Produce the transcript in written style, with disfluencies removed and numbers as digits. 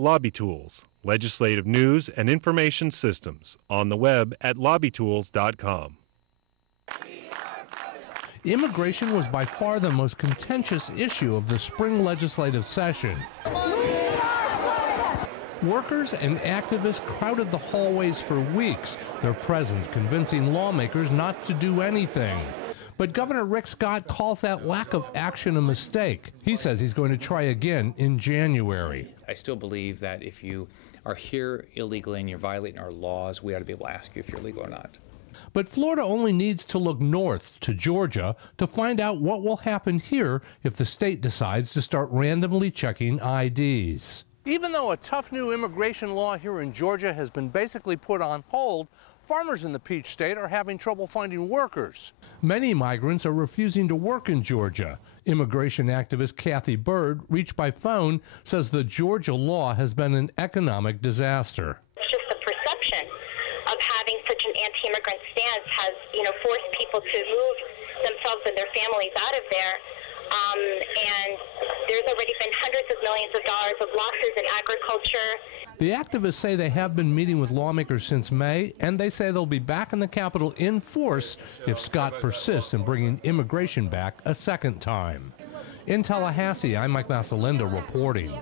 Lobby Tools, legislative news and information systems, on the web at lobbytools.com. Immigration was by far the most contentious issue of the spring legislative session. Workers and activists crowded the hallways for weeks, their presence convincing lawmakers not to do anything. But Governor Rick Scott calls that lack of action a mistake. He says he's going to try again in January. I still believe that if you are here illegally and you're violating our laws, we ought to be able to ask you if you're legal or not. But Florida only needs to look north to Georgia to find out what will happen here if the state decides to start randomly checking IDs. Even though a tough new immigration law here in Georgia has been basically put on hold, farmers in the Peach State are having trouble finding workers. Many migrants are refusing to work in Georgia. Immigration activist Kathy Bird, reached by phone, says the Georgia law has been an economic disaster. It's just the perception of having such an anti-immigrant stance has, forced people to move themselves and their families out of there. And there's already been hundreds of millions of dollars of losses in agriculture. The activists say they have been meeting with lawmakers since May, and they say they'll be back in the Capitol in force if Scott persists in bringing immigration back a second time. In Tallahassee, I'm Mike Massalinda reporting.